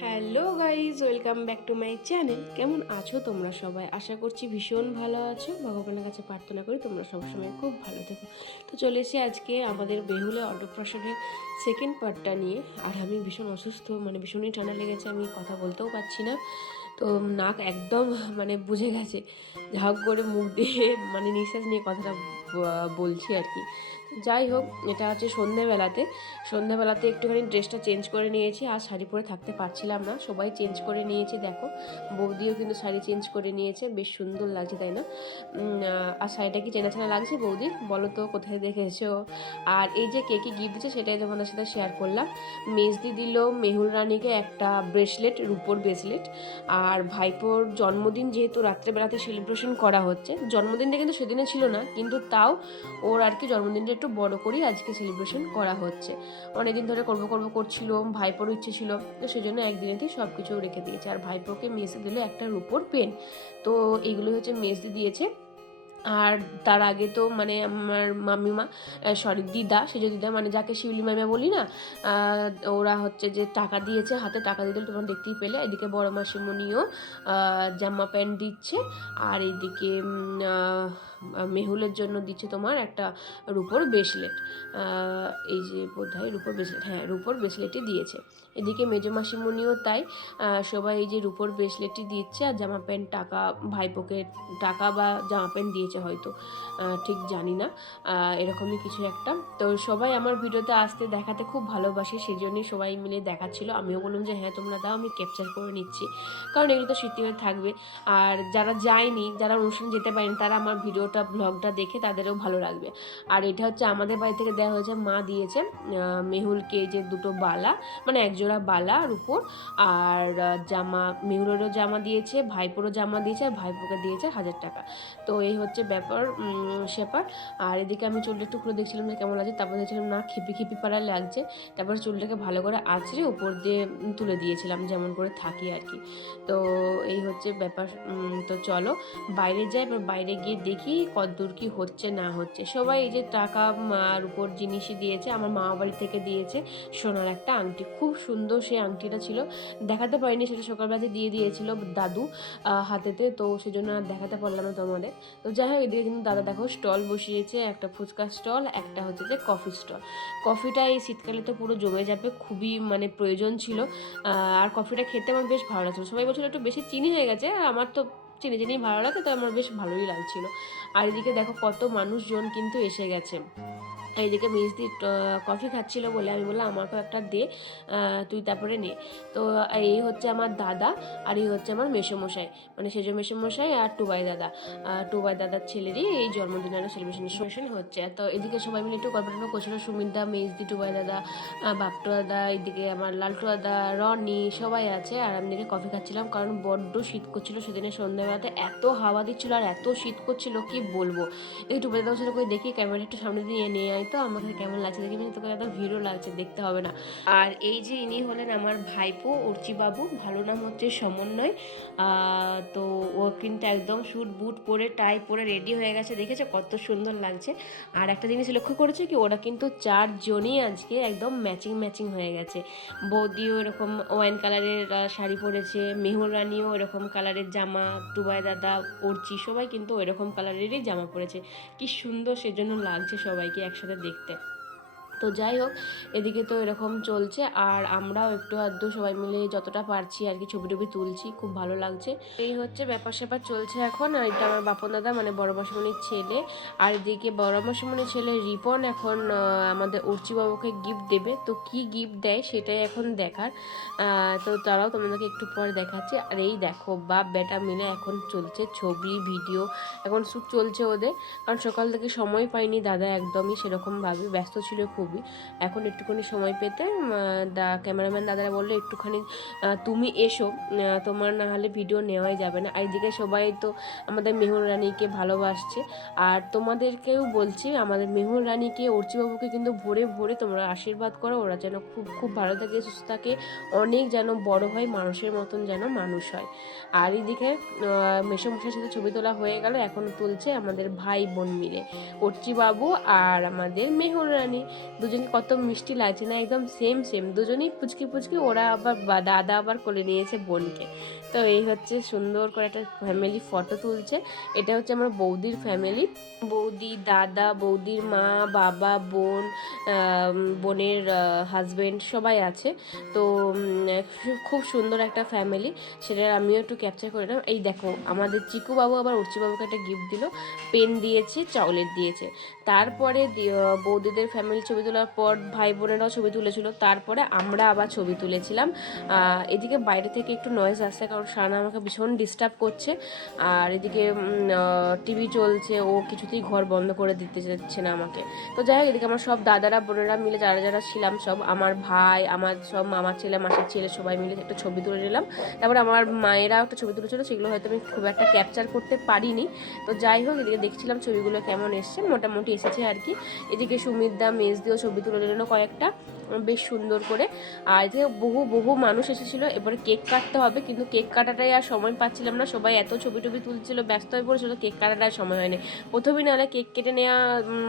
Hello guys, welcome back to my channel. কেমন আছো তোমরা সবাই? আশা করছি ভীষণ ভালো আছো। ভগবানের কাছে প্রার্থনা করি তোমরা সবসময় খুব ভালো থেকো। তো চলে এসে আজকে আমাদের বেহুলে অন্নপ্রাশনের সেকেন্ড পার্টটা নিয়ে। আর আমি ভীষণ অসুস্থ, মানে ভীষণই ঠান্ডা লেগেছে, আমি কথা বলতেও পারছি না। তো নাক একদম মানে বুঝে গেছে, ঝাঁক করে মুখ দিয়ে মানে নিঃশ্বাস নিয়ে কথাটা বলছি আর কি। যাই হোক, এটা হচ্ছে সন্ধ্যেবেলাতে একটুখানি ড্রেসটা চেঞ্জ করে নিয়েছি। আর শাড়ি পরে থাকতে পারছিলাম না, সবাই চেঞ্জ করে নিয়েছে। দেখো, বৌদিও কিন্তু শাড়ি চেঞ্জ করে নিয়েছে, বেশ সুন্দর লাগছে তাই না? আর শাড়িটা কি চেনা চেনা লাগছে বৌদি? বলো তো কোথায় দেখেছো? আর এই যে কে কি গিফট দিচ্ছে সেটাই তোমাদের সাথে শেয়ার করলাম। মেজদি দিল মেহুল রানীকে একটা ব্রেসলেট, রূপোর ব্রেসলেট। আর ভাইপোর জন্মদিন যেহেতু রাত্রেবেলাতে সেলিব্রেশন করা হচ্ছে, জন্মদিনটা কিন্তু সেদিনে ছিল না, কিন্তু তাও ওর আর কি জন্মদিনটা একটু বড় করেই আজকে সেলিব্রেশন করা হচ্ছে। অনেকদিন ধরে করবো করছিল, ভাইপোর ইচ্ছে ছিল, তো সেই জন্য একদিনেতেই সব কিছু রেখে দিয়েছে। আর ভাইপোকে মেজদি দিল একটা রূপোর পেন। তো এইগুলো হচ্ছে মেজদি দিয়েছে। আর তার আগে তো মানে আমার মামিমা, সরি দিদা, সেজ দিদা মানে যাকে শিউলি মামিমা বলি না, ওরা হচ্ছে যে টাকা দিয়েছে, হাতে টাকা দিতে তোমরা দেখতেই পেলে। এদিকে বড় মাসিমণিও জামা প্যান্ট দিচ্ছে। আর এইদিকে মেহুলের জন্য দিচ্ছে তোমার একটা রূপোর ব্রেসলেট। এই যে বোধহয় রূপোর ব্রেসলেট, হ্যাঁ রূপোর ব্রেসলেটই দিয়েছে। এদিকে মেজো মাসিমণিও তাই, সবাই এই যে রূপোর ব্রেসলেটই দিচ্ছে। আর জামা প্যান্ট, টাকা, ভাইপোকে টাকা বা জামা প্যান্ট দিয়েছে হয়তো, ঠিক জানি না, এরকমই কিছু একটা। তো সবাই আমার ভিডিওতে আসতে দেখাতে খুব ভালোবাসে, সেই জন্যই সবাই মিলে দেখাচ্ছিল। আমিও বললাম যে হ্যাঁ তোমরা দাও, আমি ক্যাপচার করে নিচ্ছি, কারণ এগুলো তো স্মৃতি হয়ে থাকবে। আর যারা যায়নি, যারা অনুষ্ঠান যেতে পারেনি, তারা আমার ভিডিওটা ব্লগটা দেখে তাদেরও ভালো লাগবে। আর এটা হচ্ছে আমাদের বাড়ি থেকে দেওয়া হয়েছে, মা দিয়েছে মেহুলকে যে দুটো বালা, মানে একজোড়া বালা রূপোর। আর জামা, মেহুলেরও জামা দিয়েছে, ভাইপোরও জামা দিয়েছে, আর ভাইপোকে দিয়েছে 1000 টাকা। তো এই হচ্ছে ব্যাপার স্যাপার। আর এদিকে আমি চুলটা একটু খুলে দেখছিলাম যে কেমন লাগছে, তারপর দেখছিলাম না খিপি খিপি পাড়ায় লাগছে। তারপর চুলটাকে ভালো করে আঁচড়ে উপর দিয়ে তুলে দিয়েছিলাম, যেমন করে থাকি আর কি। তো এই হচ্ছে ব্যাপার। তো চলো বাইরে যাই, এবার বাইরে গিয়ে দেখি কতদূর কি হচ্ছে না হচ্ছে। সবাই এই যে টাকা আর উপর জিনিসই দিয়েছে। আমার মামা বাড়ি থেকে দিয়েছে সোনার একটা আংটি, খুব সুন্দর সেই আংটিটা ছিল। দেখাতে পারিনি, সেটা সকালবেলাতে দিয়ে দিয়েছিল দাদু হাতেতে, তো সেই জন্য আর দেখাতে পারলাম না তোমাদের। তো যাই হোক, এদিকে কিন্তু দাদা দেখো স্টল বসিয়েছে, একটা ফুচকা স্টল, একটা হচ্ছে যে কফি স্টল। কফিটা এই শীতকালে তো পুরো জমে যাবে, খুবই মানে প্রয়োজন ছিল। আর কফিটা খেতে আমার বেশ ভালো লাগছিল। সবাই বলছিল একটু বেশি চিনি হয়ে গেছে, আমার তো চিনি চিনি ভালো লাগে, তো আমার বেশ ভালোই লাগছিল। আর এদিকে দেখো কত মানুষজন কিন্তু এসে গেছে। এইদিকে মেজদি কফি খাচ্ছিল বলে আমি বললাম আমাকেও একটা দে, তুই তারপরে নে। তো এই হচ্ছে আমার দাদা, আর এই হচ্ছে আমার মেসোমশাই, মানে সেজো মেসোমশাই আর টুবাই দাদার ছেলেরই এই জন্মদিনের সেলিব্রেশন হচ্ছে। তো এদিকে সবাই মিলে একটু গল্প টল্প করছিল, সুমিতা, মেজদি, টুবাই দাদা, বাপটু দাদা, এদিকে আমার লালটু দাদা, রনি, সবাই আছে। আর আমি দিকে কফি খাচ্ছিলাম, কারণ বড্ড শীত করছিল সেদিনে সন্ধ্যাবেলাতে, এত হাওয়া দিচ্ছিল আর এত শীত করছিল কি বলবো। একটু বেদার সাথে করে দেখি, ক্যামেরা একটু সামনে দিয়ে নিয়ে আয়, তো আমার কাছে কেমন লাগছে দেখি, তোকে এত ভিড়ও লাগছে, দেখতে হবে না। আর এই যে ইনি হলেন আমার ভাইপো অর্চিবাবু, ভালো নাম হচ্ছে সমন্বয়। তো ও কিন্তু একদম স্যুট বুট পরে টাই পরে রেডি হয়ে গেছে, দেখেছো কত সুন্দর লাগছে। আর একটা জিনিস লক্ষ্য করেছে কি, ওরা কিন্তু 4জনই আজকে একদম ম্যাচিং ম্যাচিং হয়ে গেছে। বৌদিও এরকম ওয়াইন কালারের শাড়ি পরেছে, মেহুল রানীও এরকম কালারের জামা, টুবাই দাদা, অর্চি সবাই কিন্তু এরকম কালারেরই জামা পরেছে। কি সুন্দর সেজন্য লাগছে সবাইকে একসাথে দেখতে। তো যাই হোক, এদিকে তো এরকম চলছে। আর আমরাও একটু আধটু সবাই মিলে যতটা পারছি আর কি ছবি টবি তুলছি, খুব ভালো লাগছে। এই হচ্ছে ব্যাপার স্যাপার চলছে এখন। এটা আমার বাপন দাদা মানে বড় মাসিমণির ছেলে। আর এদিকে বড় মাসিমণির ছেলে রিপন এখন আমাদের অর্চিবাবুকে গিফট দেবে। তো কি গিফট দেয় সেটাই এখন দেখার। তো তারাও তোমাদেরকে একটু পর দেখাচ্ছে। আর এই দেখো বাপ বেটা মিলে এখন চলছে ছবি ভিডিও, এখন শ্যুট চলছে ওদের। কারণ সকাল থেকে সময় পাইনি দাদা, একদমই সেরকমভাবে ব্যস্ত ছিল খুবই। এখন একটুখানি সময় পেতে ক্যামেরাম্যান দাদারা বললো একটুখানি তুমি এসো, তোমার না হলে ভিডিও নেওয়াই যাবে না। আর এদিকে সবাই তো আমাদের মেহুল রানীকে ভালোবাসছে। আর তোমাদেরকেও বলছি, আমাদের মেহুল রানীকে, অর্চিবাবুকে কিন্তু ভোরে ভোরে তোমরা আশীর্বাদ করো, ওরা যেন খুব খুব ভালো থাকে, সুস্থ থাকে, অনেক যেন বড় হয়, মানুষের মতন যেন মানুষ হয়। আর এদিকে মেসোমশাইয়ের সাথে ছবি তোলা হয়ে গেল, এখন তুলছে আমাদের ভাই বোন মিলে, অর্চিবাবু আর আমাদের মেহুল রানী। দুজনকে কত মিষ্টি লাগছে না, একদম সেম সেম দুজনেই পুচকি পুচকি। ওরা আবার দাদা আবার কোলে নিয়েছে বোনকে। তো এই হচ্ছে সুন্দর করে একটা ফ্যামিলি ফটো তুলছে। এটা হচ্ছে আমার বৌদির ফ্যামিলি, বৌদি, দাদা, বৌদির মা, বাবা, বোন, বোনের হাজব্যান্ড সবাই আছে। তো খুব সুন্দর একটা ফ্যামিলি, সেটা আমিও একটু ক্যাপচার করে নিলাম। এই দেখো আমাদের চিকু বাবু আবার উর্চি বাবুকে একটা গিফট দিল, পেন দিয়েছে, চকলেট দিয়েছে। তারপরে বৌদিদের ফ্যামিলি ছবি তোলার পর ভাই বোনেরাও ছবি তুলেছিল। তারপরে আমরা আবার ছবি তুলেছিলাম। এদিকে বাইরে থেকে একটু নয়েজ আসছে, কারণ সানা আমাকে ভীষণ ডিস্টার্ব করছে। আর এদিকে টিভি চলছে, ও কিছুতেই ঘর বন্ধ করে দিতে যাচ্ছে না আমাকে। তো যাই হোক, এদিকে আমার সব দাদারা বোনেরা মিলে যারা যারা ছিলাম সব, আমার ভাই, আমার সব মামার ছেলে, মাসির ছেলে, সবাই মিলে একটা ছবি তুলে নিলাম। তারপরে আমার মায়েরাও একটা ছবি তুলেছিল, সেগুলো হয়তো আমি খুব একটা ক্যাপচার করতে পারিনি। তো যাই হোক, এদিকে দেখছিলাম ছবিগুলো কেমন এসছে, মোটামুটি এসেছে আর কি। এদিকে সুমিতদা মেজ দিয়েও ছবি তুলে নিল কয়েকটা বেশ সুন্দর করে। আর এদিকে বহু বহু মানুষ এসেছিলো। এবারে কেক কাটতে হবে, কিন্তু কেক কাটাটাই আর সময় পাচ্ছিলাম না, সবাই এত ছবি টবি তুলছিল, ব্যস্ত হয়ে পড়েছিল, কেক কাটাটার সময় হয়নি। প্রথমেই নাহলে কেক কেটে নেওয়া,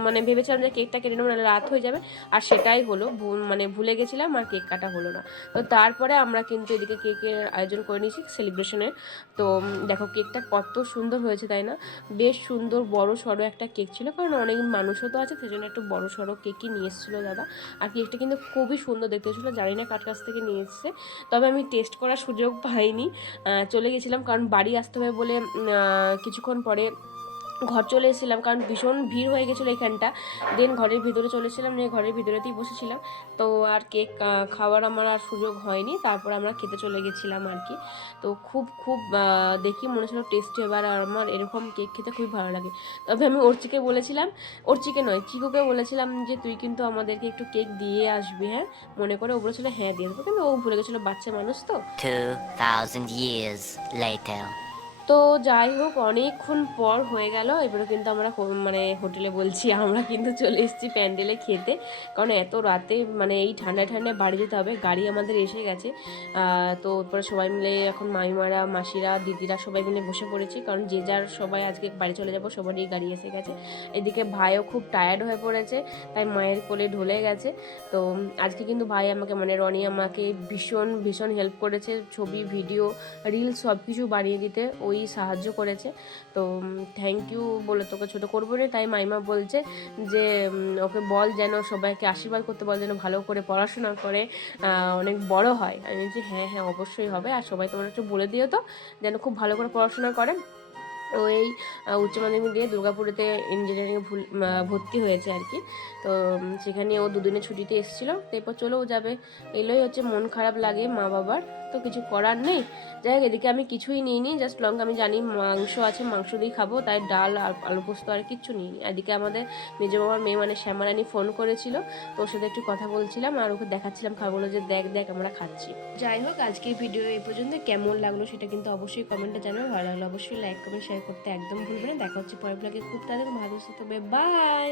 মানে ভেবেছিলাম যে কেকটা কেটে নেবো, নাহলে রাত হয়ে যাবে, আর সেটাই হলো, মানে ভুলে গেছিলাম, আর কেক কাটা হলো না। তো তারপরে আমরা কিন্তু এদিকে কেকের আয়োজন করে নিয়েছি সেলিব্রেশনের। তো দেখো কেকটা কত সুন্দর হয়েছে, তাই না? বেশ সুন্দর বড় সড়ো একটা কেক ছিল, কারণ অনেক মানুষও তো আছে, সেই জন্য একটু বড় সড়ো কেকই নিয়ে এসেছিলো দাদা। আর কেকটা কিন্তু খুবই সুন্দর দেখতে ছিল, জানি না কার কাছ থেকে নিয়ে এসছে, তবে আমি টেস্ট করার সুযোগ পাইনি, চলে গেছিলাম, কারণ বাড়ি আসতে হবে বলে কিছুক্ষণ পরে ঘর চলে এসেছিলাম, কারণ ভীষণ ভিড় হয়ে গেছিলো এখানটা। দেন ঘরের ভিতরে চলেছিলাম, নিয়ে ঘরের ভিতরেতেই বসেছিলাম। তো আর কেক খাওয়ার আমার আর সুযোগ হয়নি, তারপর আমরা খেতে চলে গেছিলাম আর কি। তো খুব খুব দেখি মনে ছিল টেস্টি হবে, আর আমার এরকম কেক খেতে খুবই ভালো লাগে। তবে আমি অর্চিকে বলেছিলাম, অর্চিকে নয় চিকুকে বলেছিলাম যে তুই কিন্তু আমাদেরকে একটু কেক দিয়ে আসবি, হ্যাঁ মনে করে। ও বলেছিল হ্যাঁ দিয়ে দেবো, কিন্তু ও ভুলে গেছিলো, বাচ্চা মানুষ তো। 2000 years later. তো যাই হোক, অনেকক্ষণ পর হয়ে গেল, এবারে কিন্তু আমরা মানে হোটেলে বলছি, আমরা কিন্তু চলে এসেছি প্যান্ডেলে খেতে, কারণ এত রাতে মানে এই ঠান্ডায় ঠান্ডায় বাড়ি যেতে হবে। গাড়ি আমাদের এসে গেছে। তো এরপরে সবাই মিলে এখন মামিমারা, মাসিরা, দিদিরা সবাই মিলে বসে পড়েছি, কারণ যে যার সবাই আজকে বাড়ি চলে যাবো, সবারই গাড়ি এসে গেছে। এদিকে ভাইও খুব টায়ার্ড হয়ে পড়েছে, তাই মায়ের কোলে ঢলে গেছে। তো আজকে কিন্তু ভাই আমাকে, মানে রনি আমাকে ভীষণ ভীষণ হেল্প করেছে, ছবি, ভিডিও, রিলস সব কিছু বানিয়ে দিতে ওই সাহায্য করেছে। তো থ্যাংক ইউ বলে তোকে ছোটো করবো না, তাই মাইমা বলছে যে ওকে বল যেন সবাইকে আশীর্বাদ করতে বল, যেন ভালো করে পড়াশোনা করে অনেক বড় হয়। আমি বলছি হ্যাঁ হ্যাঁ অবশ্যই হবে, আর সবাই তোমরা একটু বলে দিও তো যেন খুব ভালো করে পড়াশোনা করে। ও এই উচ্চ মাধ্যমিক দিয়ে দুর্গাপুরেতে ইঞ্জিনিয়ারিংয়ে ভর্তি হয়েছে আর কি। তো সেখানে ও দুদিনের ছুটিতে এসেছিলো, এরপর চলেও যাবে। এগুলোই হচ্ছে, মন খারাপ লাগে মা বাবার, তো কিছু করার নেই। যাই হোক, এদিকে আমি কিছুই নিইনি, জাস্ট লঙ্কা, আমি জানি মাংস আছে, মাংস দিয়ে খাবো, তাই ডাল আর আলু পোস্ত আর কিচ্ছু নিইনি। এদিকে আমাদের মেজ বাবার মেয়ে মানে শ্যামারানি ফোন করেছিল, তো ওর সাথে একটু কথা বলছিলাম, আর ওকে দেখাচ্ছিলাম খাবারগুলো, যে দেখ দেখ আমরা খাচ্ছি। যাই হোক, আজকের ভিডিও এই পর্যন্ত। কেমন লাগলো সেটা কিন্তু অবশ্যই কমেন্টে জানাবে, ভালো লাগলো অবশ্যই লাইক কমেন্ট শেয়ার করতে একদম ভুলবে না। দেখা হচ্ছে পরের ব্লগে, খুব তাড়াতাড়ি ভালো থাকবে, বাই।